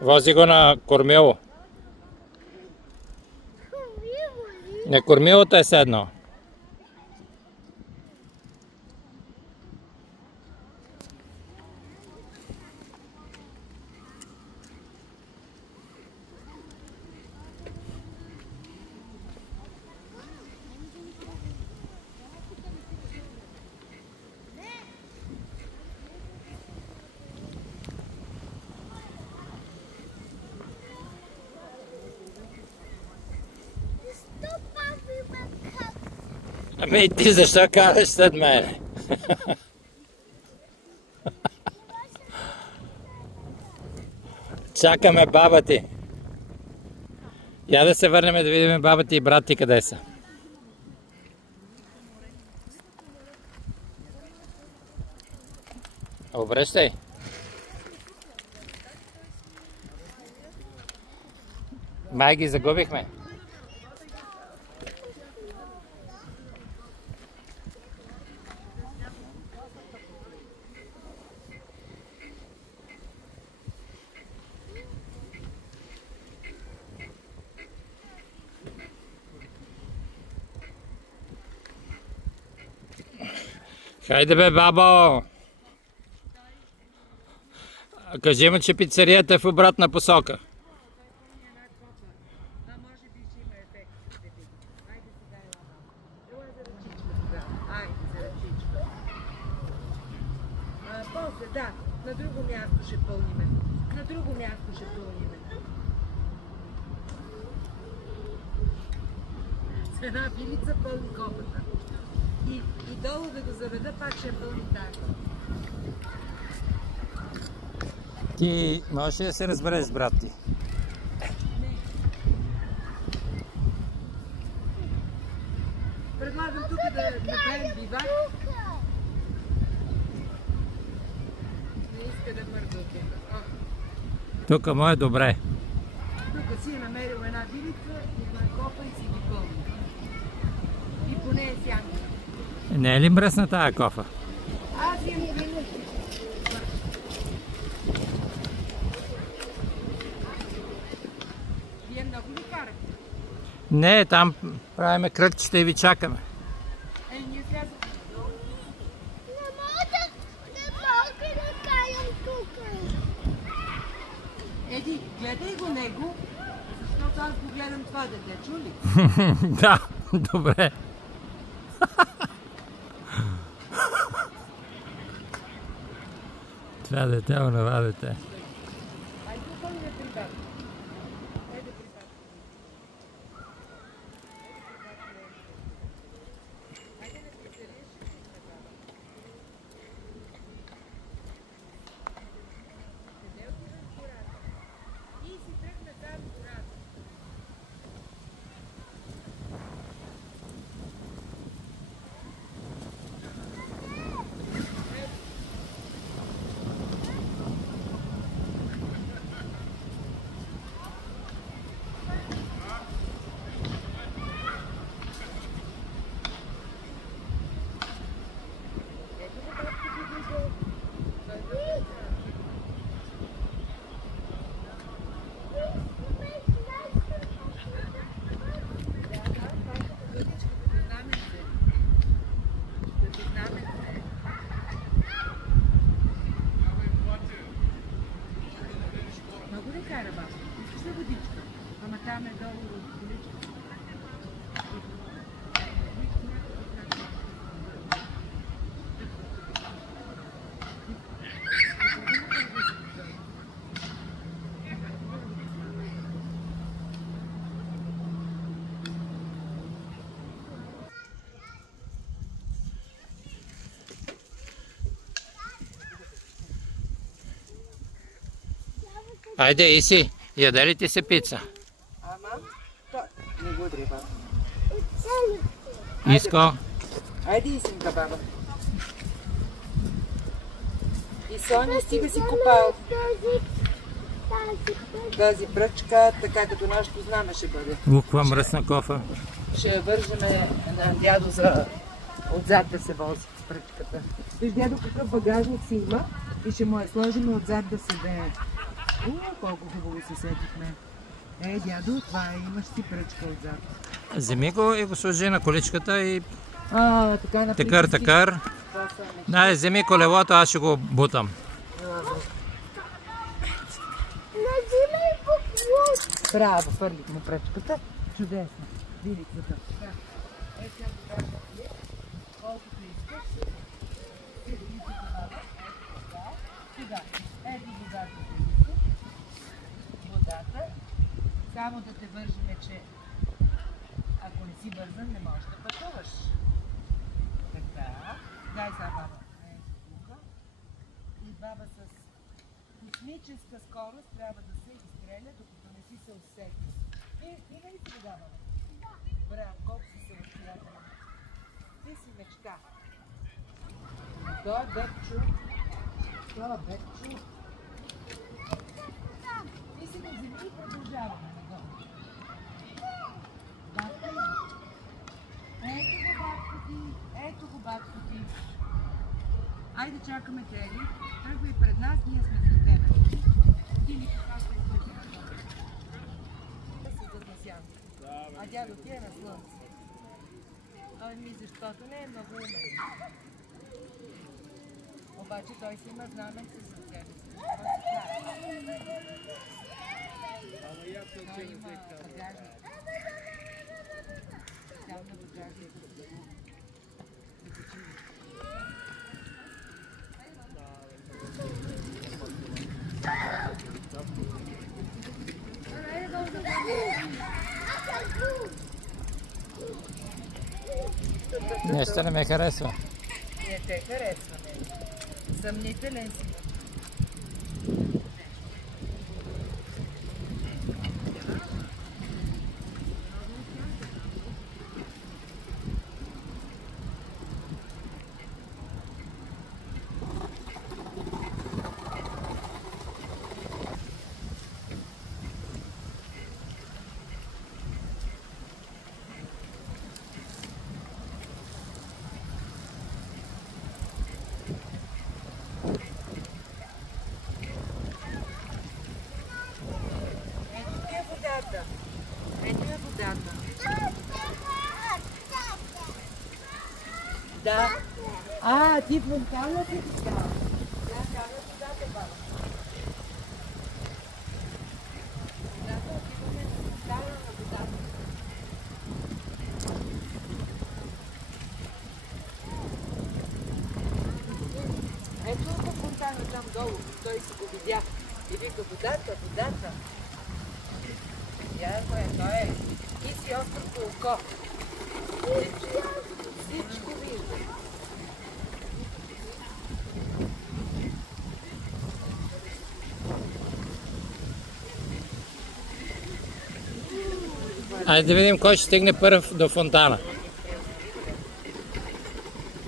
Вози го на кормило. На кормилото е седнал. Ами ти защо караш след мене? Чакаме баба ти. Я да се върнем да видим баба ти и брат ти къде са. Обръщай. Май ги загубихме. Хайде бе, бабо! Кажи му, че пицарията е в обратна посока. Да, на друго място ще пълниме. На друго място ще пълниме. С една пилица пълни копата. И долу да го заведа, пак ще пълни тази. Ти можеш ли да се разбереш с брат ти? Не. Предлагам тук да направим бивак. Не иска да мърда от него. Тук му е добре. Тук си е намерил една вилица, една копа и си ги пълни. И поне е сянка. Не е ли мръсна тая кофа? Аз имам минути. Вие много ли карате? Не, там правиме кръгчета и ви чакаме. Ние слязаме. Не мога да карам тук. Еди, гледай го него, защото аз го гледам това дете, чули? Да, добре. Това дете, онова дете. Айде да пълня при баба. Айде при баба. Айде да прицелиш при баба. Къде отиваш в гората? И си тръгна там в гората. Много ли кара баба? Искаш ли водичка? Ама там е долу водичка. Айде, Иси, яде ли ти се пица? Ама, не го дреба. Иско? Айде, Исинка, баба. И Соня, стига си купал. Тази пръчка, така като нашето знаме ще бъде. Каква мръсна кофа. Ще я вържеме на дядо за отзад да се вози с пръчката. Виж, дядо какъв багажник си има и ще му я сложим отзад да седе. Колко хубаво се сетихме. Дядо, това имаш си пръчка отзад. Вземи го и го сложи на количката и така на такър. Да, вземи колелото, аз ще го бутам. Браво, фърлих му пръчката. Чудесно. Видите това. Колкото искаш. Сега, ето водата. Само да те вържиме, че ако не си бързан, не можеш да пътуваш. Така. Дай сега баба. И баба с космическа скорост трябва да се изстреля, докато не си се усети. Има ли си вода, баба? Браво, колко си се възприятел. Ти си мечта. Той е Бекчо. Ти си го вземи и продължаваме нагоре. Ето го батко ти. Айде чакаме Тери. Тръгва и пред нас, ние сме за тебе. Ти ни показвай пътя нагоре. Да се заднасяваме. А дядо ти е на слънце. Защото не е много умен. Обаче той си има знаменце за себе си. Той има багажник. Там на багажник. Нещо не ме харесва. Не те харесваме. Съмнителен си. Ето е водата. Да. Ти фонтана си така. Тя кара водата, баба. Водата, отиваме на фонтана на водата. Ето по фонтана там долу. Той си го видя. И вика водата. Ясно е, той е. Ти си остров по око. Всичко вижда. Айде да видим кой ще стигне първ до фонтана.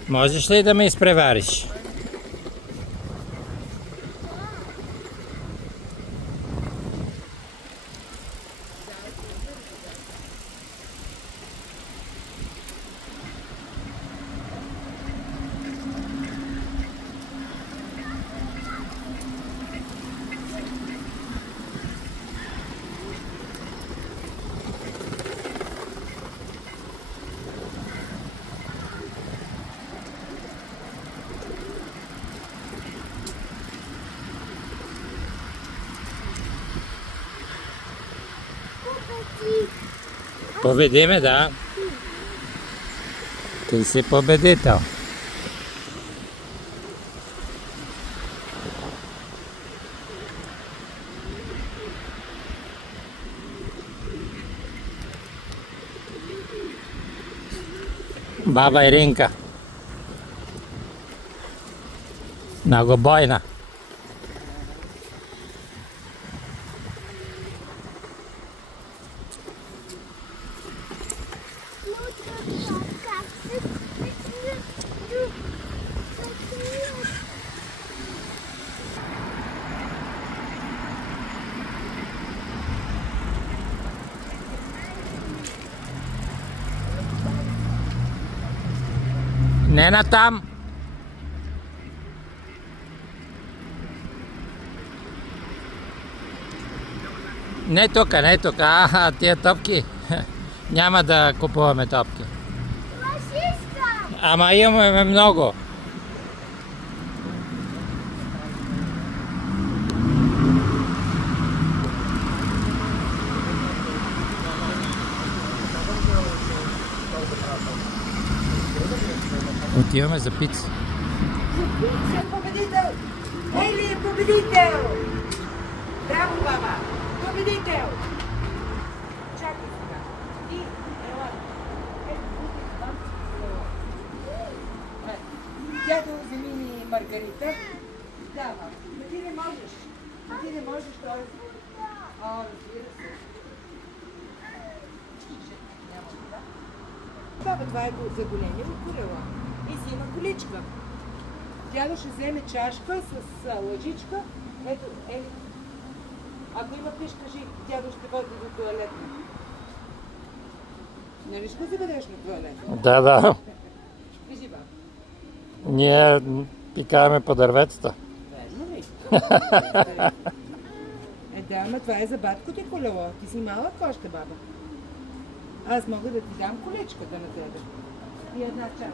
Можеш ли да ме изпревариш? Победи ме, да. Ти си победител. Баба Иринка. Многобойна. Не натам. Не тук, не тук. Тия топки. Няма да купуваме топки. Лъжичка! Ама имаме много. Отиваме за пица. Победител! Ели е победител! Браво, баба! Победител! Чакай сега. И, ела. Дядо, вземи ми Маргарита. Дава. Но ти не можеш. Ти не можеш, той. Разбира се. Баба, това е за големи колела. И си има количка. Дядо ще вземе чашка с лъжичка. Ето, ако има пиш, кажи, дядо ще води до туалетна. Нали ще заведеш на туалетна? Да. Кажи, баба. Ние пикаваме по дърветата. Верно ли? Да, ама това е за баткото и колело. Ти си малък още, баба. Аз мога да ти дам колечката на тебе. И една чашка.